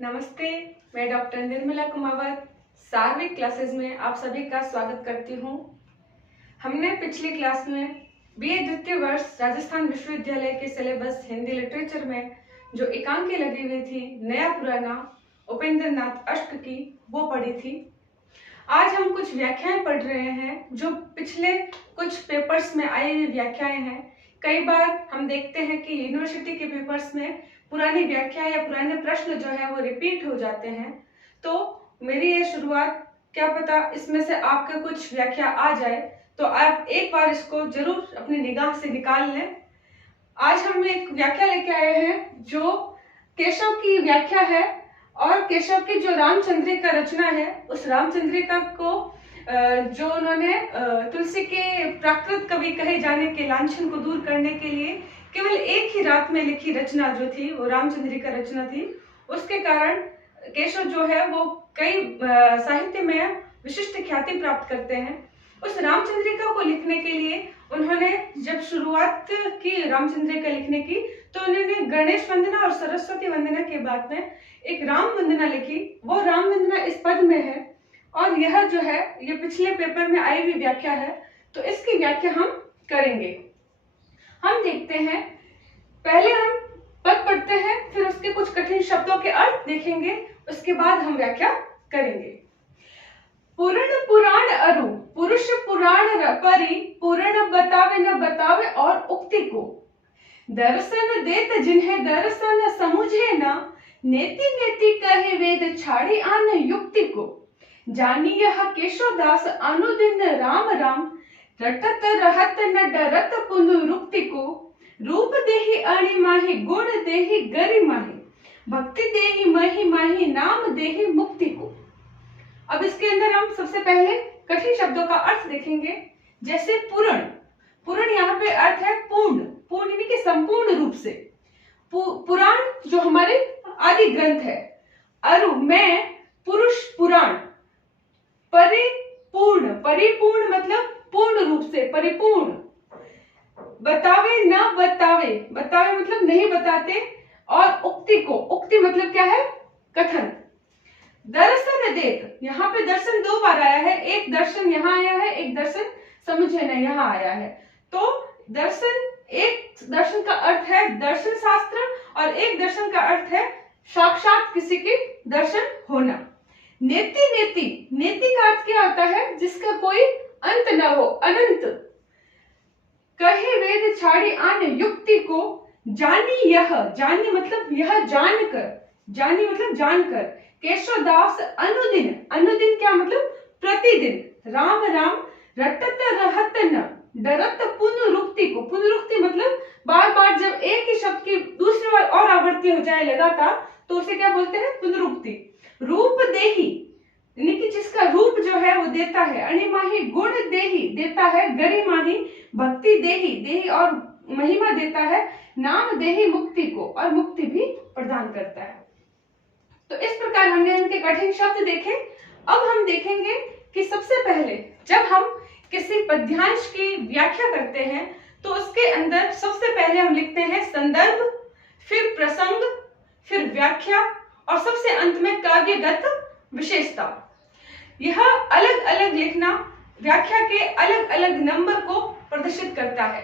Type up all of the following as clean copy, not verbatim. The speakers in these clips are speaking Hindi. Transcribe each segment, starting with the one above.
नमस्ते, मैं डॉक्टर निर्मला कुमावत सार्विक क्लासेस में आप सभी का स्वागत करती हूँ। हमने पिछली क्लास में बीए द्वितीय वर्ष राजस्थान विश्वविद्यालय के सिलेबस हिंदी लिटरेचर में जो एकांकी लगी हुई थी नया पुराना उपेंद्र नाथ अष्ट की वो पढ़ी थी। आज हम कुछ व्याख्याएं पढ़ रहे हैं जो पिछले कुछ पेपर्स में आई हुई व्याख्याएं हैं। कई बार हम देखते हैं कि यूनिवर्सिटी के पेपर्स में पुरानी व्याख्या या पुराने प्रश्न जो है वो रिपीट हो जाते हैं। तो मेरी ये शुरुआत, क्या पता इसमें से आपके कुछ व्याख्या आ जाए, तो आप एक बार इसको जरूर अपनी निगाह से निकाल लें। आज हम एक व्याख्या लेके आए हैं जो केशव की व्याख्या है और केशव की जो रामचंद्रिका रचना है उस रामचंद्रिका को जो उन्होंने तुलसी के प्राकृत कवि कहे जाने के लांछन को दूर करने के लिए केवल एक ही रात में लिखी रचना जो थी वो रामचंद्रिका रचना थी। उसके कारण केशव जो है वो कई साहित्य में विशिष्ट ख्याति प्राप्त करते हैं। उस रामचंद्रिका को लिखने के लिए उन्होंने जब शुरुआत की रामचंद्रिका लिखने की तो उन्होंने गणेश वंदना और सरस्वती वंदना के बाद में एक राम वंदना लिखी। वो राम वंदना इस पद में है और यह जो है ये पिछले पेपर में आई हुई व्याख्या है, तो इसकी व्याख्या हम करेंगे। हम देखते हैं, पहले हम पद पढ़ते हैं, फिर उसके कुछ कठिन शब्दों के अर्थ देखेंगे, उसके बाद हम व्याख्या करेंगे। पूर्ण पुराण अरु पुरुष पुराण परि पूर्ण बतावे न बतावे और उक्ति को दर्शन देत जिन्हें दर्शन समुझे न नेति नेति कहे वेद छाड़ी आन युक्ति को जानी यह केशवदास अनुदिन राम राम रटत रहत न डरत पुनरुक्ति को रूप देहि अणि माहि गुण देहि गरि माहि भक्ति देहि महि माहि नाम देहि मुक्ति को। अब इसके अंदर हम सबसे पहले कठिन शब्दों का अर्थ देखेंगे। जैसे पूर्ण, पूर्ण यहाँ पे अर्थ है पूर्ण, पूर्ण यानी कि संपूर्ण रूप से। पुराण जो हमारे आदि ग्रंथ है। अरु मैं पुरुष पुराण, परिपूर्ण, परिपूर्ण मतलब पूर्ण रूप से परिपूर्ण। बतावे न बतावे, बतावे मतलब नहीं बताते, और उक्ति को, उक्ति मतलब क्या है, कथन। दर्शन देत, यहाँ पे दर्शन दो बार आया है, एक दर्शन यहाँ आया है, एक दर्शन समझे न यहाँ आया है। तो दर्शन, एक दर्शन का अर्थ है दर्शन शास्त्र और एक दर्शन का अर्थ है साक्षात किसी के दर्शन होना। नेति नेति, नेति का अर्थ क्या होता है, जिसका कोई अंत न हो, अनंत। कहे वेद छाड़ी आन युक्ति को जानी यह, जानी मतलब यह जानकर, जानी मतलब जानकर। केशवदास अनुदिन, अनुदिन क्या मतलब प्रतिदिन। राम राम रटत रहत न डरत पुनरुक्ति को, पुनरुक्ति मतलब बार बार जब एक ही शब्द की दूसरी बार और आवृत्ति हो जाए लगातार तो उसे क्या बोलते हैं, पुनरुक्ति। रूप देही यानी कि जिसका रूप जो है वो देता है। अणिमाही गुण देही देता है, गरिमाही भक्ति देही, देही और महिमा देता है, नाम देही मुक्ति को और मुक्ति भी प्रदान करता है। तो इस प्रकार हमने इनके कठिन शब्द देखे। अब हम देखेंगे कि सबसे पहले जब हम किसी पद्यांश की व्याख्या करते हैं तो उसके अंदर सबसे पहले हम लिखते हैं संदर्भ, फिर प्रसंग, फिर व्याख्या और सबसे अंत में काव्यगत विशेषता। यह अलग अलग लिखना व्याख्या के अलग अलग नंबर को प्रदर्शित करता है।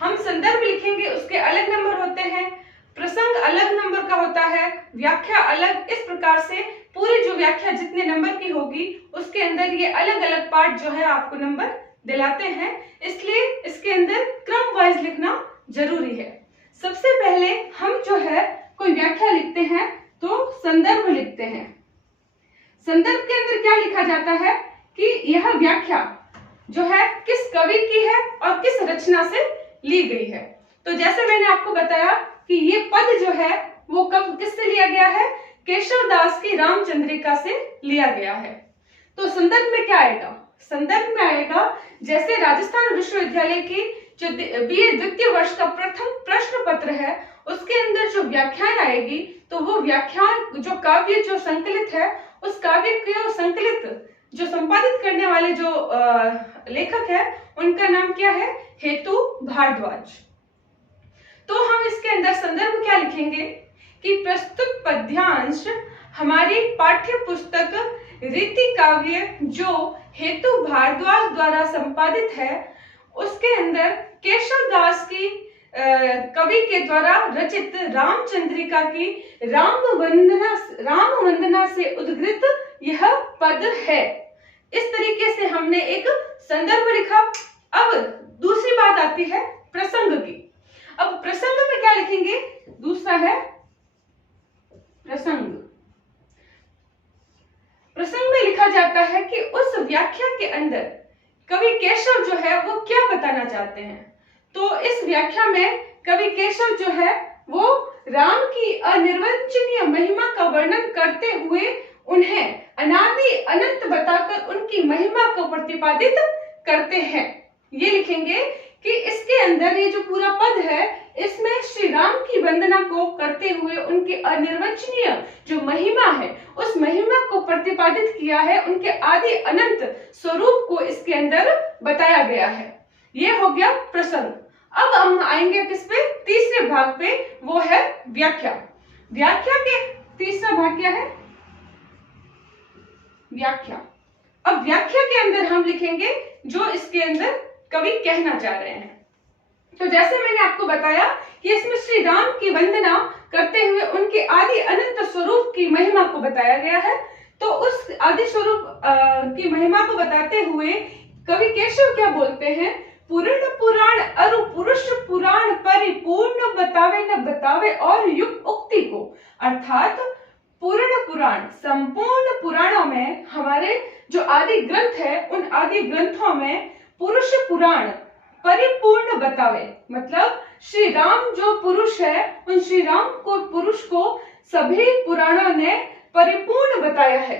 हम संदर्भ लिखेंगे उसके अलग नंबर होते हैं, प्रसंग अलग नंबर का होता है, व्याख्या अलग। इस प्रकार से पूरी जो व्याख्या जितने नंबर की होगी उसके अंदर ये अलग अलग पार्ट जो है आपको नंबर दिलाते हैं, इसलिए इसके अंदर क्रम वाइज लिखना जरूरी है। सबसे पहले हम जो है कोई व्याख्या लिखते हैं तो संदर्भ लिखते हैं। संदर्भ के अंदर क्या लिखा जाता है कि यह व्याख्या जो है किस कवि की है और किस रचना से ली गई है। तो जैसे मैंने आपको बताया कि ये पद जो है वो कब किससे लिया गया है, केशवदास की रामचंद्रिका से लिया गया है। तो संदर्भ में क्या आएगा, संदर्भ में आएगा जैसे राजस्थान विश्वविद्यालय की जो बीए द्वितीय वर्ष का प्रथम प्रश्न पत्र है उसके अंदर जो व्याख्याएं आएगी तो वो व्याख्यान जो काव्य जो संकलित है उस काव्य के संकलित जो संपादित करने वाले जो लेखक है उनका नाम क्या है, हेतु भारद्वाज। तो हम इसके अंदर संदर्भ क्या लिखेंगे कि प्रस्तुत पद्यांश हमारी पाठ्य पुस्तक रीति काव्य जो हेतु भारद्वाज द्वारा संपादित है, उसके अंदर केशव दास की कवि के द्वारा रचित रामचंद्रिका की राम वंदना से उद्गृत यह पद है। इस तरीके से हमने एक संदर्भ लिखा। अब दूसरी बात आती है प्रसंग की। अब प्रसंग में क्या लिखेंगे? दूसरा है प्रसंग। प्रसंग में लिखा जाता है कि उस व्याख्या के अंदर कवि केशव जो है वो क्या बताना चाहते हैं। तो इस व्याख्या में कवि केशव जो है वो राम की अनिर्वचनीय महिमा का वर्णन करते हुए उन्हें अनादि अनंत बताकर उनकी महिमा को प्रतिपादित करते हैं। ये लिखेंगे कि इसके अंदर ये जो पूरा पद है, इसमें श्री राम की वंदना को करते हुए उनकी अनिर्वचनीय जो महिमा है, उस महिमा को प्रतिपादित किया है, उनके आदि अनंत स्वरूप को इसके अंदर बताया गया है। ये हो गया प्रसंग। अब हम आएंगे किस पे? तीसरे भाग पे, वो है व्याख्या। व्याख्या के तीसरा भाग क्या है? व्याख्या। अब व्याख्या के अंदर हम लिखेंगे जो इसके अंदर कवि कहना चाह रहे हैं। तो जैसे मैंने आपको बताया कि इसमें श्री राम की वंदना करते हुए उनके आदि अनंत स्वरूप की महिमा को बताया गया है। तो उस आदि स्वरूप की महिमा को बताते हुए कवि केशव क्या बोलते हैं? पूर्ण पुराण अरु पुरुष पुराण परिपूर्ण बतावे न बतावे और युक्त उक्ति को, अर्थात पूर्ण पुराण, संपूर्ण पुराणों में हमारे जो आदि ग्रंथ है, उन आदि ग्रंथों में पुरुष पुराण परिपूर्ण बतावे, मतलब श्री राम जो पुरुष है, उन श्री राम को पुरुष को सभी पुराणों ने परिपूर्ण बताया है।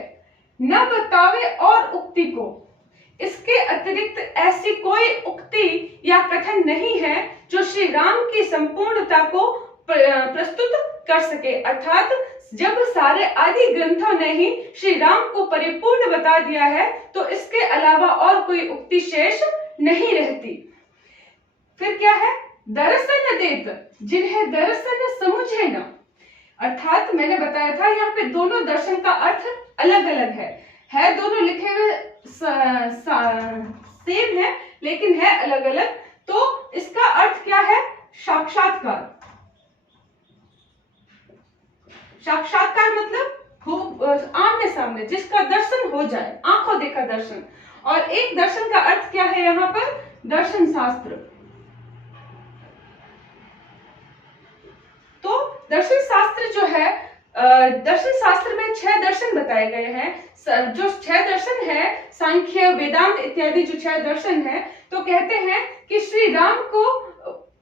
न बतावे और उक्ति को, इसके अतिरिक्त ऐसी कोई उक्ति या कथन नहीं है जो श्री राम की संपूर्णता को प्रस्तुत कर सके। अर्थात जब सारे आदि ग्रंथों ने ही श्री राम को परिपूर्ण बता दिया है, तो इसके अलावा और कोई उक्ति शेष नहीं रहती। फिर क्या है? दर्शन देत जिन्हें दर्शन समुझे न, अर्थात मैंने बताया था यहाँ पे दोनों दर्शन का अर्थ अलग अलग है दोनों लिखे हुए सेम है, लेकिन है अलग अलग। तो इसका अर्थ क्या है? साक्षात्कार। साक्षात्कार मतलब आमने सामने, जिसका दर्शन हो जाए, आंखों देखा दर्शन। और एक दर्शन का अर्थ क्या है यहाँ पर? दर्शन शास्त्र। तो दर्शन शास्त्र जो है, दर्शन शास्त्र में 6 दर्शन बताए गए हैं। जो 6 दर्शन है, सांख्य वेदांत इत्यादि जो 6 दर्शन है, तो कहते हैं कि श्री राम को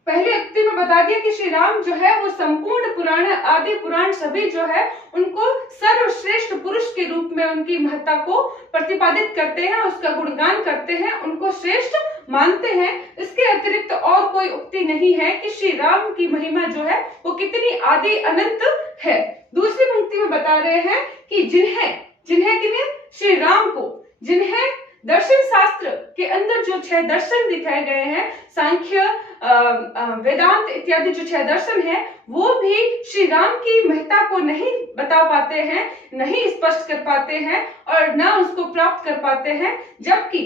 पहले उक्ति में बता दिया कि श्री राम जो है वो संपूर्ण पुराण, आदि पुराण सभी जो है उनको सर्वश्रेष्ठ पुरुष के रूप में उनकी महत्ता को प्रतिपादित करते हैं, उसका गुणगान करते हैं, उनको श्रेष्ठ मानते हैं। इसके अतिरिक्त और कोई उक्ति नहीं है कि श्री राम की महिमा जो है वो कितनी आदि अनंत है। दूसरी पंक्ति में बता रहे हैं कि जिन्हें श्री राम को, जिन्हें दर्शन शास्त्र के अंदर जो 6 दर्शन दिखाए गए हैं, सांख्य वेदांत इत्यादि जो 6 दर्शन है, वो भी श्री राम की महत्ता को नहीं बता पाते हैं, नहीं स्पष्ट कर पाते हैं और ना उसको प्राप्त कर पाते हैं। जबकि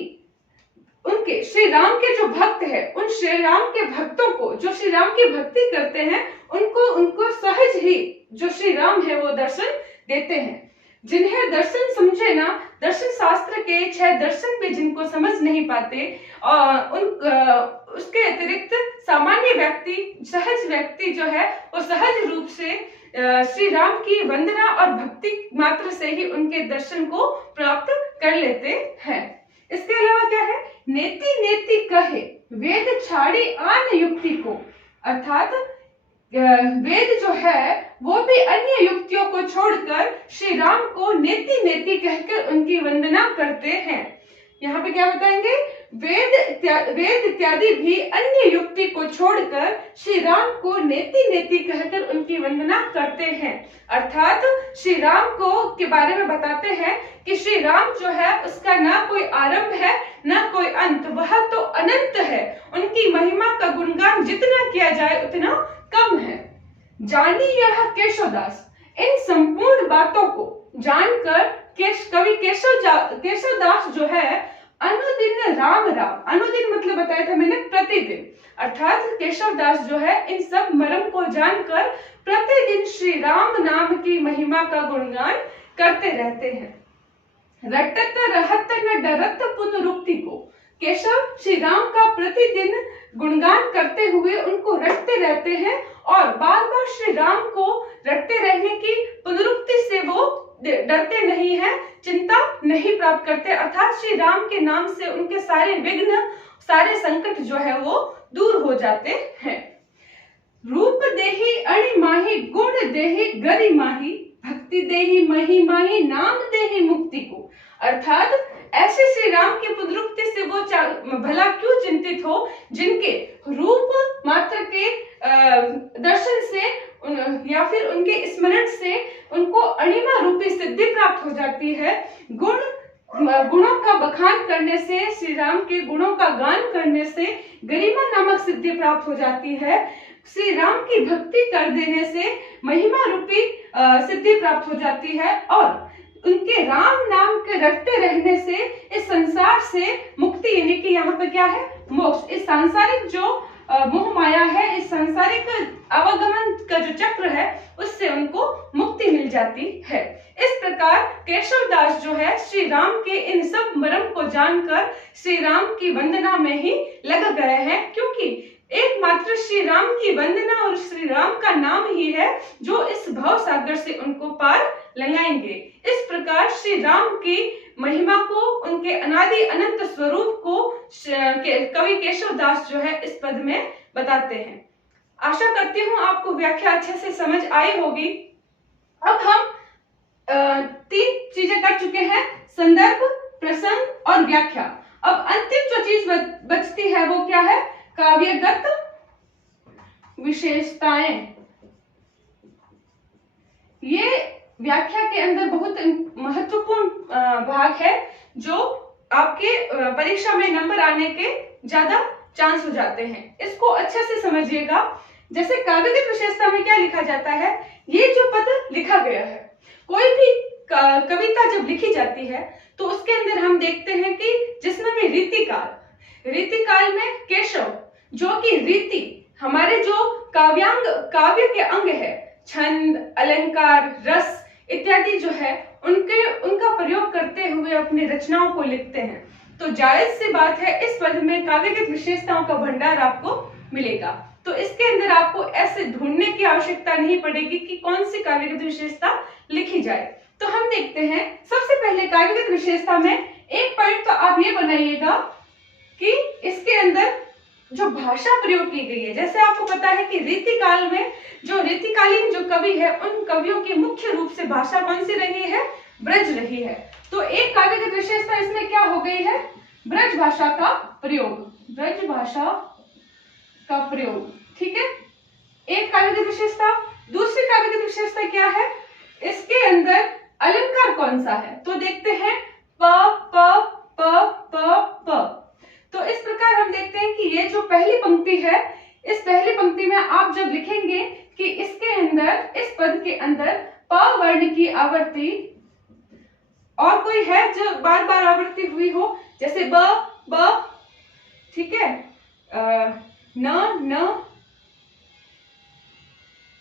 उनके श्री राम के जो भक्त है, उन श्री राम के भक्तों को, जो श्री राम की भक्ति करते हैं, उनको सहज ही जो श्री राम है वो दर्शन देते हैं। जिन्हें दर्शन समझे ना, दर्शन शास्त्र के 6 दर्शन पे जिनको समझ नहीं पाते, उसके अतिरिक्त सामान्य व्यक्ति, सहज व्यक्ति जो है वो सहज रूप से श्री राम की वंदना और भक्ति मात्र से ही उनके दर्शन को प्राप्त कर लेते हैं। इसके अलावा क्या है? नेति नेति कहे वेद छाड़ी आन युक्ति को, अर्थात वेद जो है वो भी अन्य युक्तियों को छोड़कर श्री राम को नेति नेति कहकर उनकी वंदना करते हैं। यहाँ पे क्या बताएंगे? वेद इत्यादि भी अन्य युक्ति को छोड़कर श्री राम को नेति नेति कहकर उनकी वंदना करते हैं। अर्थात श्री राम को के बारे में बताते हैं कि श्री राम जो है उसका ना कोई आरंभ है ना कोई अंत, वह तो अनंत है। उनकी महिमा का गुणगान जितना किया जाए उतना कम है। जानी यह केशवदास इन संपूर्ण बातों को जानकर कवि केशव दास जो है अनुदिन राम राम, अनुदिन मतलब बताया था मैंने प्रतिदिन, अर्थात केशव दास जो है इन सब मर्म को जानकर प्रतिदिन श्री राम नाम की महिमा का गुणगान करते रहते हैं। रटत रहत न डरत पुनरुक्ति को, केशव श्री राम का प्रतिदिन गुणगान करते हुए उनको रटते रहते हैं और बार बार श्री राम को रटते रहने की पुनरुक्ति से वो डरते नहीं हैं, चिंता नहीं प्राप्त करते, अर्थात श्री राम के नाम से उनके सारे विघ्न, सारे संकट जो है वो दूर हो जाते हैं। रूप देहि अणि माही, गुण देहि गरि माही, भक्ति देहि मही माही, नाम देहि मुक्ति को, अर्थात ऐसे श्री राम की पुनरुक्ति से वो भला क्यों चिंतित हो, जिनके रूप मात्र के दर्शन से या फिर उनके स्मरण से उनको अणिमा रूपी सिद्धि प्राप्त हो जाती है, गुणों का बखान करने से, श्री राम के गुणों का गान करने से गरिमा नामक सिद्धि प्राप्त हो जाती है, श्री राम की भक्ति कर देने से महिमा रूपी सिद्धि प्राप्त हो जाती है, और उनके राम नाम के रटते रहने से इस संसार से मुक्ति, यानी कि यहाँ पे क्या है, मोक्ष, इस सांसारिक जो मोह माया है, इस सांसारिक आवागमन का जो चक्र है उससे उनको मुक्ति मिल जाती है। इस प्रकार केशव दास जो है श्री राम के इन सब मर्म को जानकर श्री राम की वंदना में ही लग गए हैं, क्योंकि एकमात्र श्री राम की वंदना और श्री राम का नाम ही है जो इस भव सागर से उनको पार लगाएंगे। इस प्रकार श्री राम की महिमा को, उनके अनादि अनंत स्वरूप को कवि केशव दास जो है इस पद में बताते हैं। आशा करती हूँ आपको व्याख्या अच्छे से समझ आई होगी। अब हम 3 चीजें कर चुके हैं, संदर्भ, प्रसंग और व्याख्या। अब अंतिम जो चीज बचती है वो क्या है, काव्यगत विशेषताएं। ये व्याख्या के अंदर बहुत महत्वपूर्ण भाग है, जो आपके परीक्षा में नंबर आने के ज्यादा चांस हो जाते हैं। इसको अच्छे से समझिएगा। जैसे काव्यगत विशेषता में क्या लिखा जाता है, ये जो पद लिखा गया है, कोई भी कविता जब लिखी जाती है तो उसके अंदर हम देखते हैं कि जिसमें भी रीतिकाल में केशव, जो कि रीति हमारे जो काव्य के अंग है, छंद, अलंकार, रस इत्यादि जो है उनका प्रयोग करते हुए अपनी रचनाओं को लिखते हैं। तो जायज सी बात है, इस पद में काव्यगत विशेषताओं का भंडार आपको मिलेगा। तो इसके अंदर आपको ऐसे ढूंढने की आवश्यकता नहीं पड़ेगी कि कौन सी काव्यगत विशेषता लिखी जाए। तो हम देखते हैं, सबसे पहले काव्यगत विशेषता में एक पॉइंट तो आप ये बनाइएगा कि इसके अंदर जो भाषा प्रयोग की गई है। जैसे आपको पता है कि रीतिकाल में जो रीतिकालीन जो कवि है, उन कवियों की मुख्य रूप से भाषा कौन सी रही है, ब्रज रही है। तो एक काव्यगत विशेषता इसमें क्या हो गई है, ब्रज भाषा का प्रयोग, ब्रज भाषा का प्रयोग, ठीक है, एक काव्यगत विशेषता। दूसरी काव्यगत विशेषता क्या है, इसके अंदर अलंकार कौन सा है, तो देखते हैं प प प प प। तो इस प्रकार हम देखते हैं कि ये जो पहली पंक्ति है, इस पहली पंक्ति में आप जब लिखेंगे कि इसके अंदर, इस पद के अंदर प वर्ण की आवृत्ति और कोई है जो बार बार आवृत्ति हुई हो, जैसे ब ब, ठीक है, न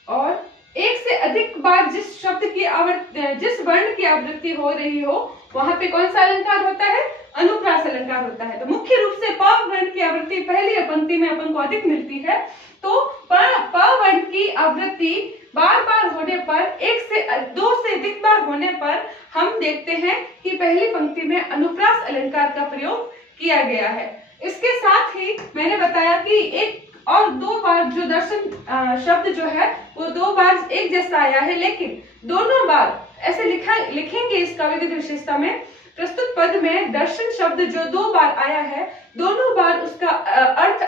और एक से अधिक बार जिस शब्द की आवृत्ति, जिस वर्ण की आवृत्ति हो रही हो, वहां पे कौन सा अलंकार होता है, अनुप्रास अलंकार होता है। तो मुख्य रूप से प वर्ण की आवृत्ति पहली पंक्ति में अपन को अधिक मिलती है। तो प वर्ण की आवृत्ति बार बार होने पर, एक से 2 से अधिक बार होने पर हम देखते हैं कि पहली पंक्ति में अनुप्रास अलंकार का प्रयोग किया गया है। इसके साथ ही मैंने बताया कि एक और 2 बार जो दर्शन शब्द जो है वो 2 बार एक जैसा आया है, लेकिन दोनों बार ऐसे लिखेंगे इस काव्यगत विशेषता में, प्रस्तुत पद में दर्शन शब्द जो 2 बार आया है, दोनों बार उसका अर्थ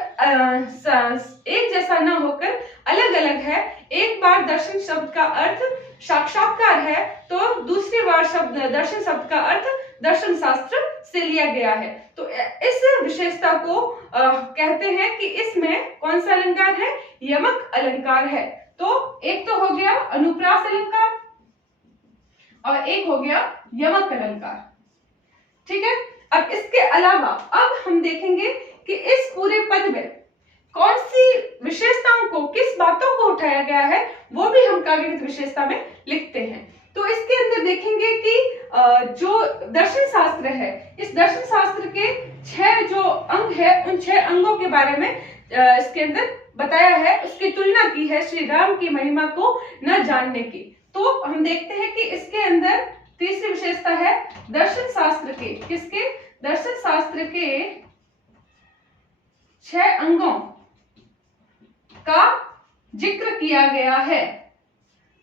एक जैसा न होकर अलग अलग है। एक बार दर्शन शब्द का अर्थ साक्षात्कार है, तो दूसरी बार दर्शन शब्द का अर्थ दर्शन शास्त्र से लिया गया है। तो इस विशेषता को कहते हैं कि इसमें कौन सा अलंकार है, यमक अलंकार है। तो एक तो हो गया अनुप्रास अलंकार, और एक हो गया यमक अलंकार। ठीक है, अब इसके अलावा अब हम देखेंगे कि इस पूरे पद में कौन सी विशेषताओं को, किस बातों को उठाया गया है, वो भी हम काव्यगत विशेषता में लिखते हैं। तो इसके अंदर देखेंगे कि जो दर्शन शास्त्र है, इस दर्शन शास्त्र के 6 जो अंग है, उन 6 अंगों के बारे में इसके अंदर बताया है, उसकी तुलना की है श्री राम की महिमा को न जानने की। तो हम देखते हैं कि इसके अंदर तीसरी विशेषता है दर्शन शास्त्र के, किसके, दर्शन शास्त्र के 6 अंगों का जिक्र किया गया है।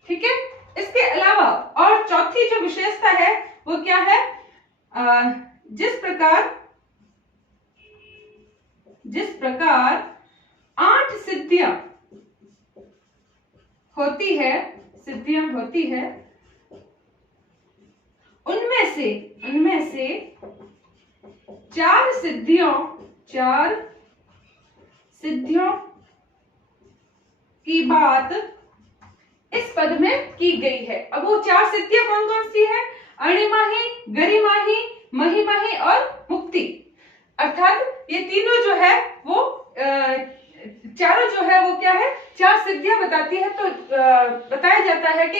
ठीक है, इसके अलावा और चौथी जो विशेषता है वो क्या है, जिस प्रकार 8 सिद्धियां होती है, उनमें से 4 सिद्धियों की बात इस पद में की गई है। अब वो 4 सिद्धियां कौन कौन सी है, अणिमाही, गरिमाही, महिमाही और मुक्ति। अर्थात ये तीनों जो है वो चारों जो है वो क्या है, 4 सिद्धियां बताती है। तो बताया जाता है कि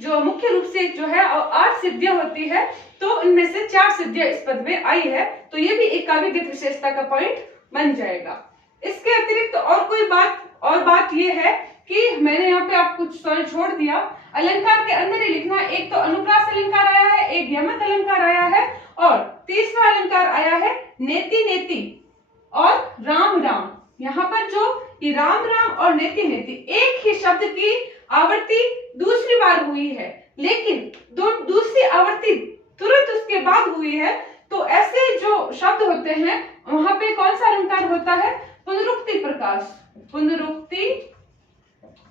जो मुख्य रूप से जो है 8 सिद्धियां होती है, तो उनमें से 4 सिद्धियां इस पद में आई है। तो ये भी एक काव्यगत विशेषता का पॉइंट बन जाएगा। इसके अतिरिक्त और कोई बात ये है कि मैंने यहाँ पे आपको छोड़ दिया, अलंकार के अंदर ही लिखना। एक तो अनुप्रास अलंकार आया है, एक यमक अलंकार आया है, और तीसरा अलंकार आया है नेति नेति और राम राम। यहाँ पर जो ये राम राम और नेति नेति, एक ही शब्द की आवृत्ति दूसरी बार हुई है, लेकिन दूसरी आवृत्ति तुरंत उसके बाद हुई है। तो ऐसे जो शब्द होते हैं वहां पे कौन सा अलंकार होता है, पुनरुक्ति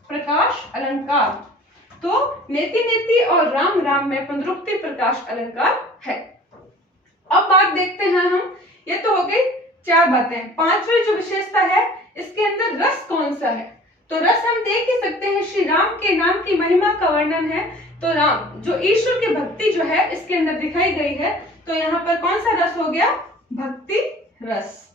प्रकाश अलंकार। तो नेति नेति और राम राम में पुनरुक्ति प्रकाश अलंकार है। अब बात देखते हैं हम, ये तो हो गई 4 बातें। 5वीं जो विशेषता है, इसके अंदर रस कौन सा है। तो रस हम देख ही सकते हैं, श्री राम के नाम की महिमा का वर्णन है। तो राम जो ईश्वर की भक्ति जो है इसके अंदर दिखाई गई है। तो यहाँ पर कौन सा रस हो गया, भक्ति रस।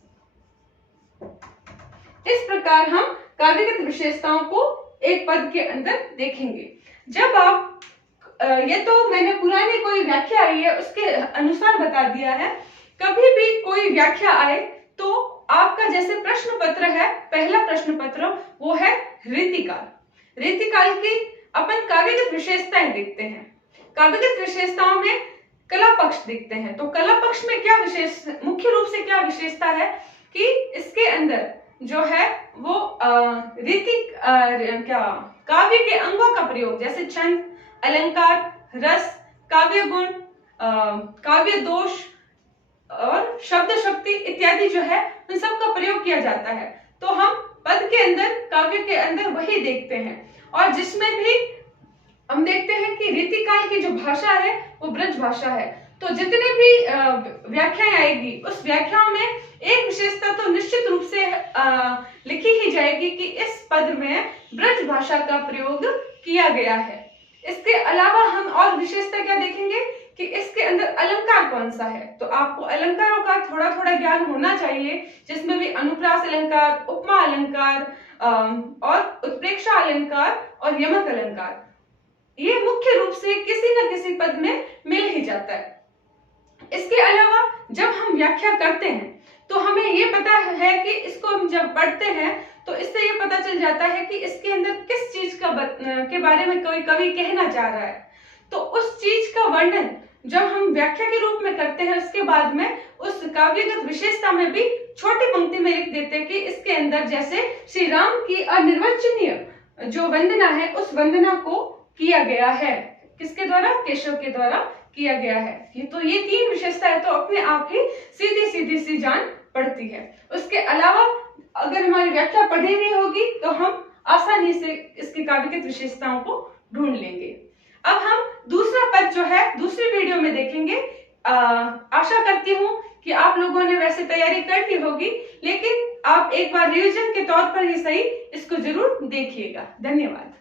इस प्रकार हम काव्यगत विशेषताओं को एक पद के अंदर देखेंगे। जब आप ये तो मैंने पुरानी कोई व्याख्या आई है उसके अनुसार बता दिया है। कभी भी कोई व्याख्या आए तो आपका जैसे प्रश्न पत्र है, पहला प्रश्न पत्र वो है रीतिकाल। रीतिकाल की अपन काव्यगत विशेषताएं देखते हैं। काव्यगत विशेषताओं में कला पक्ष देखते हैं। तो कला पक्ष में क्या मुख्य रूप से क्या विशेषता है कि इसके अंदर जो है वो काव्य के अंगों का प्रयोग, जैसे छंद, अलंकार, रस, काव्य गुण, काव्य दोष और शब्द शक्ति इत्यादि जो है उन सब का प्रयोग किया जाता है। तो हम पद के अंदर, काव्य के अंदर वही देखते हैं। और जिसमें भी हम देखते हैं कि रीतिकाल की जो भाषा है वो ब्रज भाषा है। तो जितने भी व्याख्याएं आएगी उस व्याख्याओं में एक विशेषता तो निश्चित रूप से लिखी ही जाएगी कि इस पद में ब्रज भाषा का प्रयोग किया गया है। इसके अलावा हम और विशेषता क्या देखेंगे कि इसके अंदर अलंकार कौन सा है। तो आपको अलंकारों का थोड़ा थोड़ा ज्ञान होना चाहिए, जिसमें भी अनुप्रास अलंकार, उपमा अलंकार और उत्प्रेक्षा अलंकार और यमक अलंकार, ये मुख्य रूप से किसी न किसी पद में मिल ही जाता है। इसके अलावा जब हम व्याख्या करते हैं तो हमें ये पता है कि इसको हम जब पढ़ते हैं तो इससे ये पता चल जाता है कि इसके अंदर किस चीज के बारे में कोई कवि कहना चाह रहा है। तो उस चीज का वर्णन जब हम व्याख्या के रूप में करते हैं, उसके बाद में उस काव्यगत विशेषता में भी छोटी पंक्ति में लिख देते हैं कि इसके अंदर जैसे श्री राम की अनिर्वचनीय जो वंदना है उस वंदना को किया गया है। किसके द्वारा, केशव के द्वारा किया गया है। ये 3 विशेषता है तो अपने आप ही सीधी सी जान पड़ती है। उसके अलावा अगर हमारी व्याख्या पढ़ी नहीं होगी तो हम आसानी से इसकी काव्यगत विशेषताओं को ढूंढ लेंगे। अब हम दूसरा पद जो है दूसरी वीडियो में देखेंगे। आशा करती हूँ कि आप लोगों ने वैसे तैयारी कर ली होगी, लेकिन आप एक बार रिवीजन के तौर पर ही सही इसको जरूर देखिएगा। धन्यवाद।